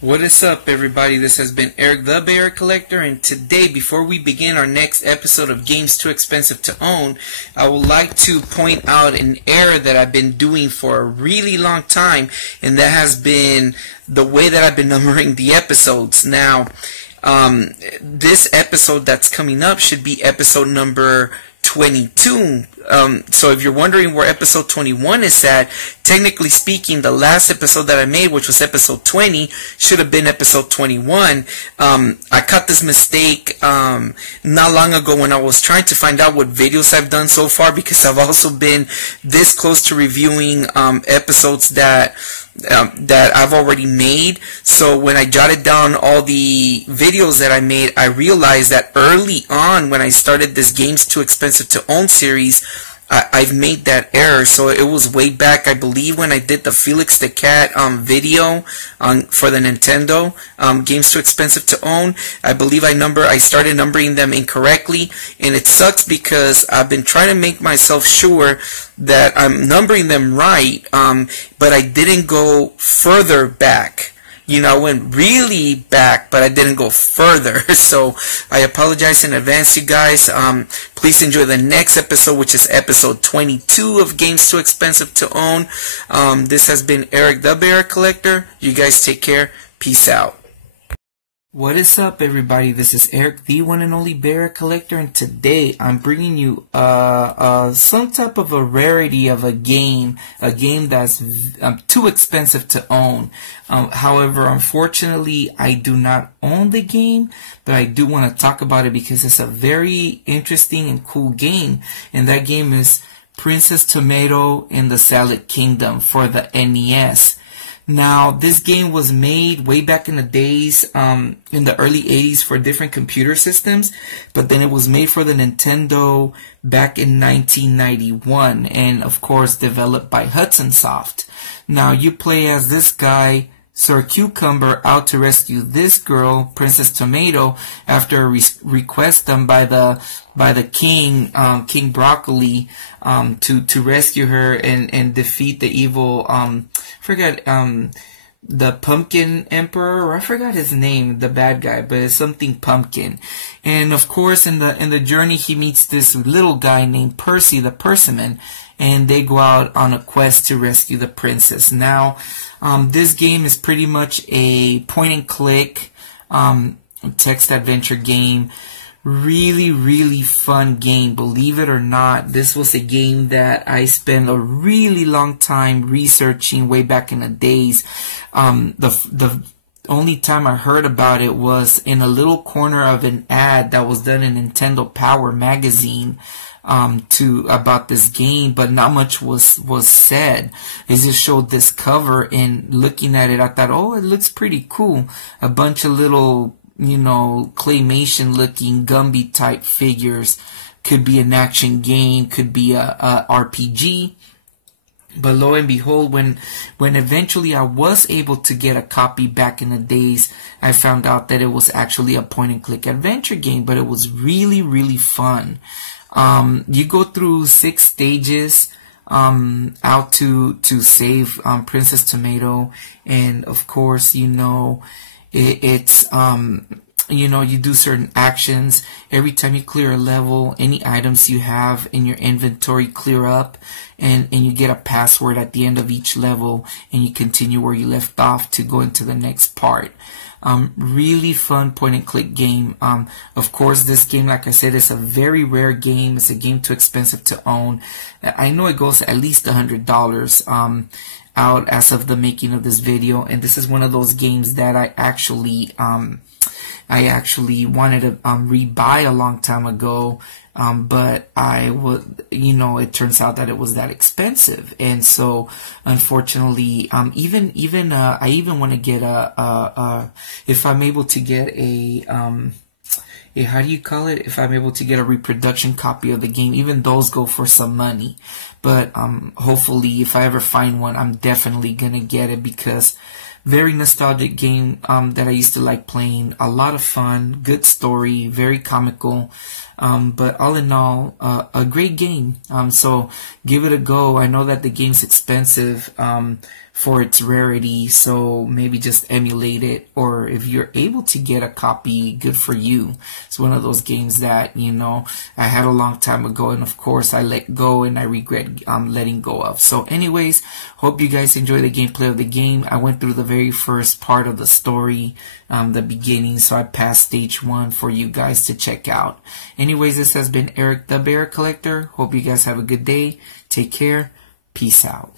What is up, everybody? This has been Eric the Bear Collector, and today, before we begin our next episode of Games Too Expensive to Own, I would like to point out an error that I've been doing for a really long time, and that has been the way that I've been numbering the episodes. Now, this episode that's coming up should be episode number 22. So if you're wondering where episode 21 is at, technically speaking, the last episode that I made, which was episode 20, should have been episode 21. I caught this mistake not long ago when I was trying to find out what videos I've done so far, because I've also been this close to reviewing episodes that I've already made. So when I jotted down all the videos that I made, I realized that early on when I started this Games Too Expensive to Own series, I've made that error. So it was way back, I believe, when I did the Felix the Cat video for the Nintendo Games Too Expensive to Own. I believe I started numbering them incorrectly, and it sucks because I've been trying to make myself sure that I'm numbering them right, but I didn't go further back. You know, I went really back, but I didn't go further. So I apologize in advance, you guys. Please enjoy the next episode, which is episode 22 of Games Too Expensive to Own. This has been Eric the Bear Collector. You guys take care. Peace out. What is up, everybody? This is Eric, the one and only Bear Collector, and today I'm bringing you some type of a rarity of a game that's too expensive to own. However, unfortunately, I do not own the game, but I do want to talk about it because it's a very interesting and cool game, and that game is Princess Tomato in the Salad Kingdom for the NES. Now, this game was made way back in the days, in the early 80s for different computer systems, but then it was made for the Nintendo back in 1991, and of course developed by Hudson Soft. Now, you play as this guy, Sir Cucumber, out to rescue this girl, Princess Tomato, after a request done by the king, King Broccoli, to rescue her and defeat the evil, the Pumpkin Emperor, or I forgot his name, the bad guy, but it's something Pumpkin. And of course, in the journey, he meets this little guy named Percy, the Persimmon, and they go out on a quest to rescue the princess. Now, this game is pretty much a point-and-click text adventure game. Really, really fun game. Believe it or not, this was a game that I spent a really long time researching way back in the days. The only time I heard about it was in a little corner of an ad that was done in Nintendo Power magazine about this game, but not much was said. They just showed this cover, and looking at it, I thought, oh, it looks pretty cool. A bunch of little, you know, claymation looking Gumby type figures. Could be an action game, could be a RPG. But lo and behold, when eventually I was able to get a copy back in the days, I found out that it was actually a point and click adventure game, but it was really, really fun. You go through 6 stages out to save Princess Tomato, and of course, you know, it's you know, you do certain actions. Every time you clear a level, any items you have in your inventory clear up, and you get a password at the end of each level, and you continue where you left off to go into the next part. Really fun point and click game. Of course, this game, like I said, is a very rare game. It's a game too expensive to own. I know it goes at least $100 out as of the making of this video, and this is one of those games that I actually wanted to rebuy a long time ago, but you know, it turns out that it was that expensive, and so unfortunately, I even want to get if I'm able to get how do you call it? If I'm able to get a reproduction copy of the game, even those go for some money. But hopefully, if I ever find one, I'm definitely gonna get it, because very nostalgic game that I used to like playing. A lot of fun, good story, very comical. But all in all, a great game. So give it a go. I know that the game's expensive for its rarity, so maybe just emulate it, or if you're able to get a copy, good for you. It's one of those games that, you know, I had a long time ago, and of course I let go and I regret letting go of. So anyways, hope you guys enjoy the gameplay of the game. I went through the very first part of the story, the beginning, so I passed stage 1 for you guys to check out. Anyways, this has been Eric the Bear Collector. Hope you guys have a good day. Take care. Peace out.